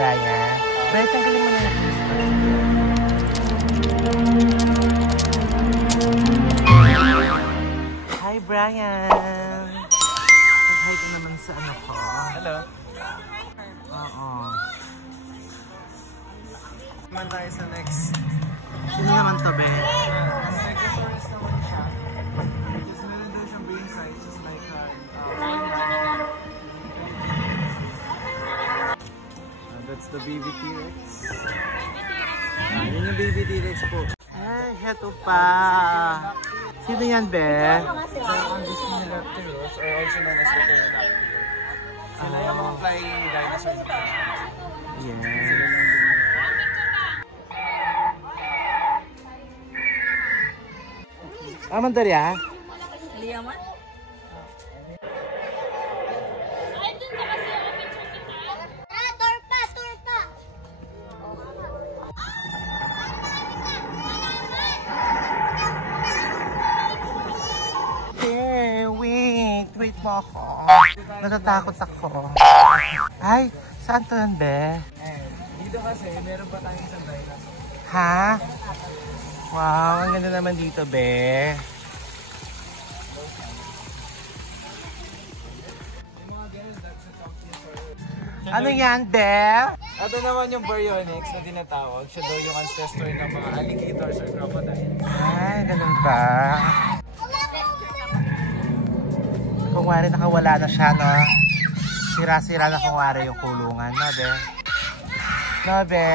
Brian. Brian, tanggalin mo na yung face mask. Hi, Brian! Hi ka naman sa ano ko. Hello. Oo. Naman tayo sa next. Sino naman to, be? Stegosaurus naman siya. Just meron daw siyang brain size, just like that's the baby T-Rex. Yun yung baby T-Rex po. Ay, heto pa. Sino yan, be? Ito yung Disneylepterus, or also known as Lepidopterus. Sila yung mga flying dinosaur na tayo. Yes. Mandarya? Liyaman? Wait mo ako. Natatakot ako. Ay, saan to yan, be? Dito kasi, meron pa tayong isang dinosaur. Ha? Wow, ang ganda naman dito, be. Ano yan, be? Ito naman yung Baryonyx na tinatawag. Siya daw yung ancestor ng mga alligators or crocodile. Ay, ganun ba? Kung wari nakawala na siya, no? Sira-sira na kung wari yung kulungan, no, be? No, be?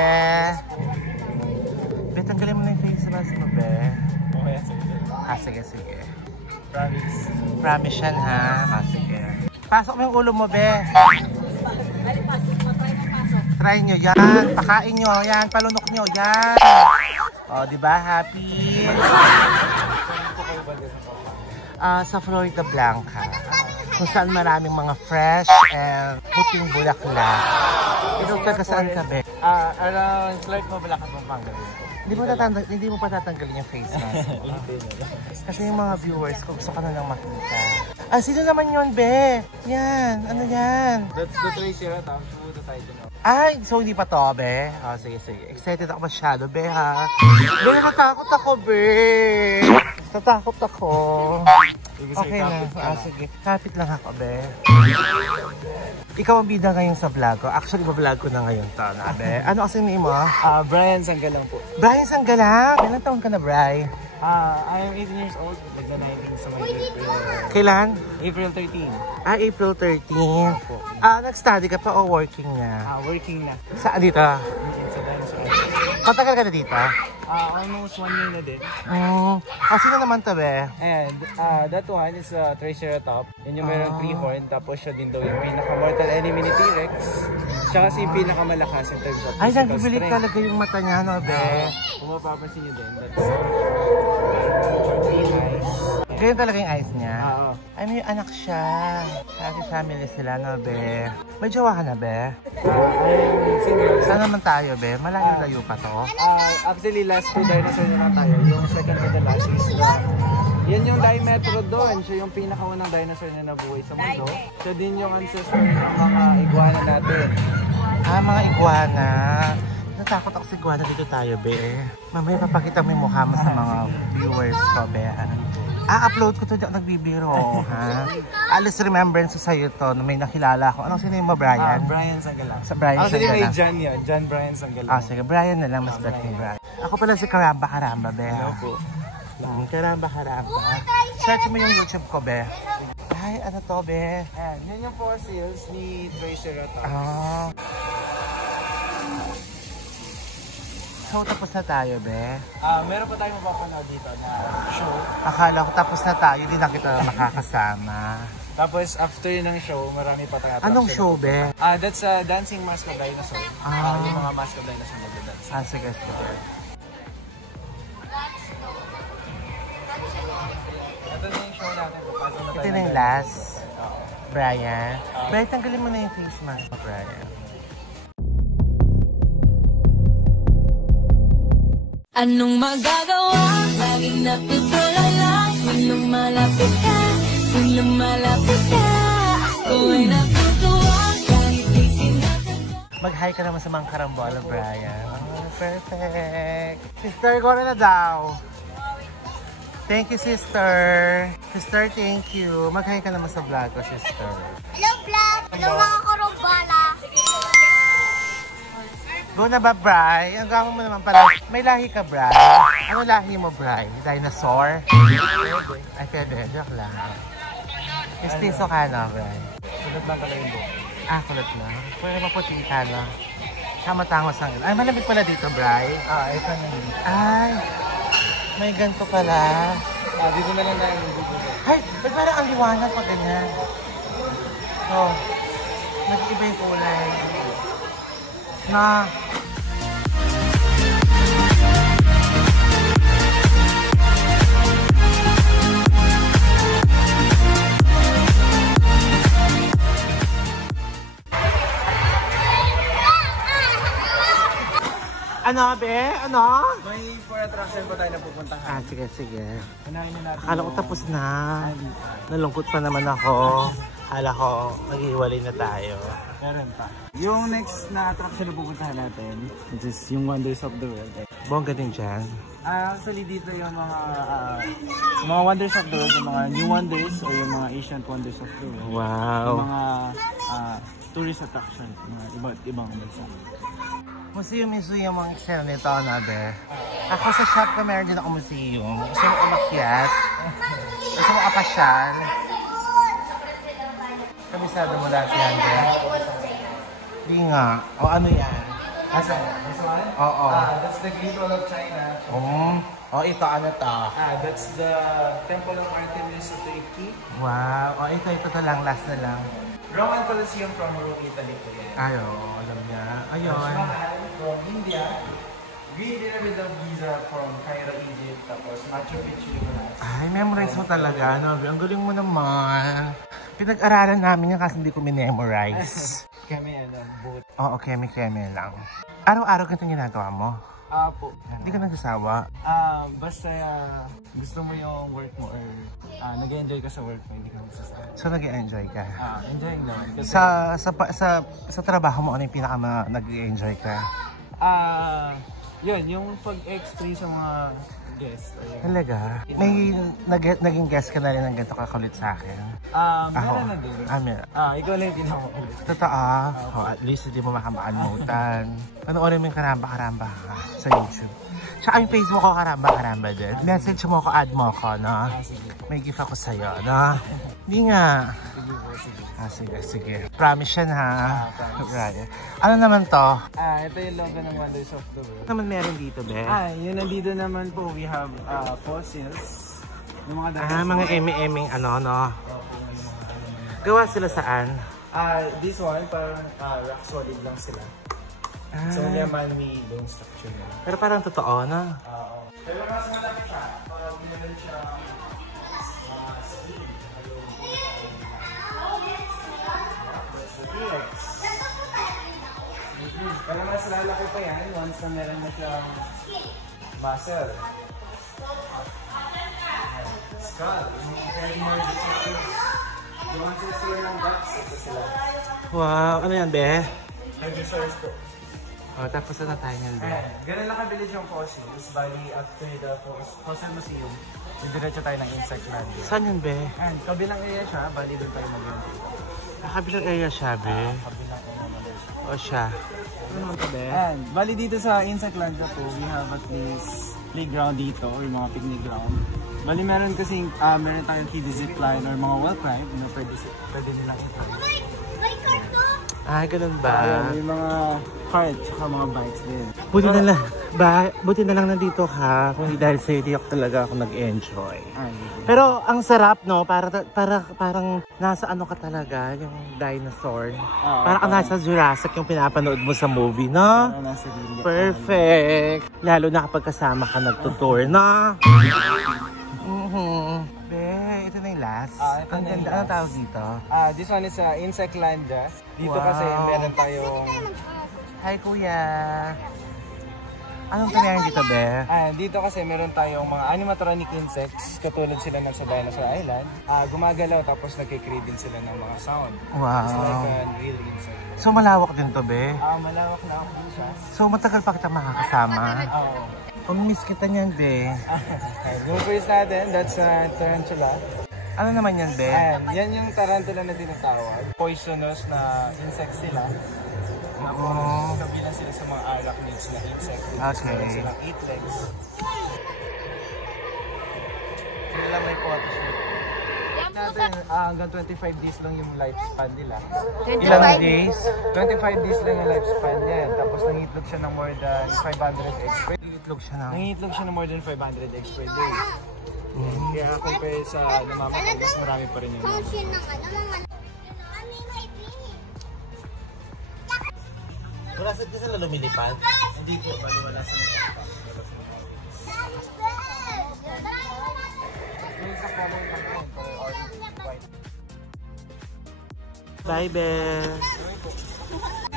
Be, tanggalin mo na yung face mask mo, be. Okay, sige. Sige, sige. Promise. Promise yan, ha? Sige. Pasok mo yung ulo mo, be. Try nyo yan. Pakain nyo yan. Palunok nyo yan. O, diba? Happy? Sa Florida Blanca. Kung saan maraming mga fresh and puting bulaklak. Ito taga saan ka, be? Around Clark Mabalacat, Pampanga. Hindi mo pa tatanggalin yung face mask. Kasi yung mga viewers ko gusto ka na lang makita. Sino naman yun, be? Yan. Ano yan? That's the Triceratops. Pumunta tayo din. Ay, so hindi pa to, be? Sige, sige. Excited ako masyado, be, ha? Be, natakot ako, be. Natakot ako. Okay na. Sige. Kapit lang ako, be. Ikaw ang bida ngayon sa vlog ko. Actually, ba-vlog ko na ngayon to, na, be. Ano kasi name mo? Brian Sanggalang po. Brian Sanggalang? Ilang taon ka na, Bri? I am 18 years old. Nagda 19 sa my April. Kailan? April 13. April 13. Opo. Nag-study ka pa o working na? Working na. Saan dito? Sa dinosaur. Patagal ka na dito? Almost 1 year na din. Sino naman to, be? And that one is a Triceratops. Yun yung meron 3 horn. Tapos siya din daw yung pinaka-mortal enemy ni T-Rex. Tsaka siya yung pinakamalakas in terms of Ay, physical nagbibilig strength. talaga yung mata niya, no, be? Kung mapapansin nyo din, that's 3 eyes. Ganyan talaga yung eyes niya? Oo. Ay, may anak siya. Happy family sila, no, be? May jowa ka na, be? I'm single. Saan naman tayo, be? Malayo-layo pa to? Actually, last 2 dinosaur na tayo. Yung second to the last is yan yung Dimetrodon. Siya yung pinakaunang dinosaur na nabuhay sa mundo. Siya din yung ancestor ng mga iguana natin. Mga iguana. Natakot ako sa iguana. Dito tayo, be. Mamaya papakita mo yung mukha mo sa mga viewers ko, be. Upload ko to, di ako nagbibiro, ha? Alice remembrance sa'yo to, na may nakilala ko. Anong sino mo, Brian? Brian Sanggalang. Sa Brian Actually, Sanggalang. may John yan. John Brian Sanggalang. Sige, Brian na lang, mas better yung Brian. Ako pala si Karamba, be. Hello po. Karamba. Search mo yung YouTube ko, be. Ay, ano to, be? Ayan, yun yung fossils ni Triceratops. So, tapos na tayo, be? Meron pa tayong mapapanood dito na show. Akala ko tapos na tayo, hindi na kita makakasama. Tapos, after ng show, marami pa tayong Anong show, be? That's a dancing mask of dinosaur. Yung mga mask of dinosaur magda-dance. Sige, sige. Ito na yung show natin. Ito na yung last. Brian. Brian, tanggalin mo na yung face mask, Brian. Anong magagawa? Laging napitulala. Kung lumalapit ka, kung lumalapit ka, ako ay natutuwa. Kahit di sinasadya. Mag-hi ka naman sa mga karambola, Brian. Oh, perfect. Sister, go na daw. Thank you, sister. Sister, thank you. Mag-hi ka naman sa vlog ko, sister. Hello, vlog. Hello, mga karumbala. Go na ba, Bri? Ang gawin mo naman pala. May lahi ka, Bri? Ano lahi mo, Bri? Dinosaur? Ay, pwede. Joke lang. Estiso ka na, Bri. Sunod lang ka lang yung buhok. Ah, kulat na. Pwede maputi ka na. Tama-tangos ang ilo. Ay, malamig pala dito, Bri. Ito na yun. Ay, may ganito pala. Dito na lang tayo yung buhok. Ay, ba't parang ang liwanag pag ganyan? So, nag-iiba yung kulay. Na. Ano, be? Ano? May 4 attraction pa tayo na pupuntahan. Ah, sige, sige. Unahin na natin. Akala ko tapos na. Nalungkot pa naman ako. Akala ko mag-iwalay na tayo. Meron pa. Yung next na attraction na pupuntahan natin, which is yung Wonders of the World. Bongga din dyan. Actually, dito yung mga Wonders of the World, yung mga new wonders o yung mga ancient wonders of the world. Wow. Yung mga tourist attraction, mga iba't ibang bansa. Museum ang eksena nito, Nabe. Ako sa shop ko, meron din ako museum. Gusto mo umakyat? Gusto mo kapasyal? Kabisado mo lahat yan, Be? Di nga. O ano yan? Asa? This one? Oo. That's the Great Wall of China. O ito, ano to? That's the Temple of Artemis of Turkey. Wow. O ito lang. Last na lang. Roman Colosseum from Rome, Italy po yan. Ay, alam niya. Ayun. Mahal from India. Great Pyramid of Giza from Cairo, Egypt. Tapos Machu Picchu yung last. Ay, memorize mo talaga, no? Ang galing mo naman. Pinag-aralan namin yan kasi hindi ko minemorize. Kami boot. Oo, keme lang. Araw-araw ganito ginagawa mo? Po. Hindi ka nagsasawa? Basta gusto mo yung work mo or nag-enjoy ka sa work mo, hindi ka magsasawa. So, nag-enjoy ka? Enjoying naman. Kasi, sa trabaho mo, ano yung pinaka nag-enjoy ka? yun, yung pag-explain sa mga guests. Talaga? May naging guest ka na rin ng ganito kakulit sa akin? Meron na din. Meron. Ikaw lang yung pinakakulit. Totoo? At least hindi mo makalimutan. Panoorin mo yung karamba-karamba ka sa YouTube. Tsaka yung Facebook ko, karamba-karamba din. Message mo ako, add mo ako, no? May gift ako sa'yo, no? Hindi nga. Sige. Promise yan, ha? Right. Ano naman to? Ito yung logo ng Wonders of the World. Ano naman meron dito, be? Yun nandito naman po, we have fossils. Yung mga dinosaurs. Mga emi-eming ano, no? Gawa sila saan? This one, parang rock solid lang sila. So, hindi man-made yung structure nila. Pero parang totoo, no? Pero mas malaki siya. Meron siya T-Rex. Pero mas lalaki pa yan once na meron na siyang muscle. Skull. More details. Yung ancestor ng ducks, ito sila. Wow, ano yan, be? Herbivores po. Tapos na tayo yan, be? Ganun lang kabilis yung fossils. Bali, after the fossil museum, didiretso tayo ng insect land. Saan yun, be? And kabilang area siya, bali doon tayo mag-enjoy. Kabilang area siya, be? Kabilang area na siya. O siya. Ano naman to, be? And bali dito sa insect land na po, we have at least playground dito or mga picnic ground. Bali meron kasing, meron tayong kiddie zipline or mga wall climb na pwede nilang ito. Ganun ba? May mga cart at mga bikes din. Buti na lang nandito ka. Kung hindi dahil sa'yo, di ako talaga ako nag-enjoy. Pero ang sarap, no? Parang nasa ano ka talaga, yung dinosaur. Parang nasa Jurassic yung pinapanood mo sa movie, no? Perfect! Lalo na kapag kasama ka nagtutour, no? Ito na yung last. Ang ganda. Ano tawag dito? This one is insect land. Dito kasi meron tayong... Hi, kuya! Anong kanayan dito, be? Dito kasi meron tayong mga animatronic insects, katulad sila ng sa Dinosaur Island. Gumagalaw tapos nagkikreate din sila ng mga sound. Wow. It's like a real insect. So malawak din to, be? Malawak na ako siya. So matagal pa kita makakasama. Oo. Pag-miss kita niyan, be. Yung quiz natin, that's tarantula. Ano naman yan, be? Yan yung tarantula na tinatawag. Poisonous na insect sila. Tapos kabilang sila sa mga arachnids na insect. Okay. Meron silang 8 legs. Nila may photoshoot. Natin, hanggang 25 days lang yung lifespan nila. Ilang days? 25 days lang yung lifespan niya. Tapos nangitlog siya ng more than 500 eggs per day. Nangitlog siya na. Nangitlog siya ng more than 500 eggs per day. Kaya compare sa namamatay, mas marami pa rin yung Function ng ano, mga Wala sa sila lumilipad? Hindi po, bali wala sa Bye, Beth.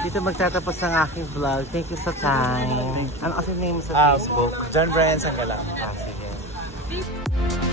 Dito magtatapos ang aking vlog. Thank you sa time. Ano kasi name sa Facebook? John Brian Sangala. Sige.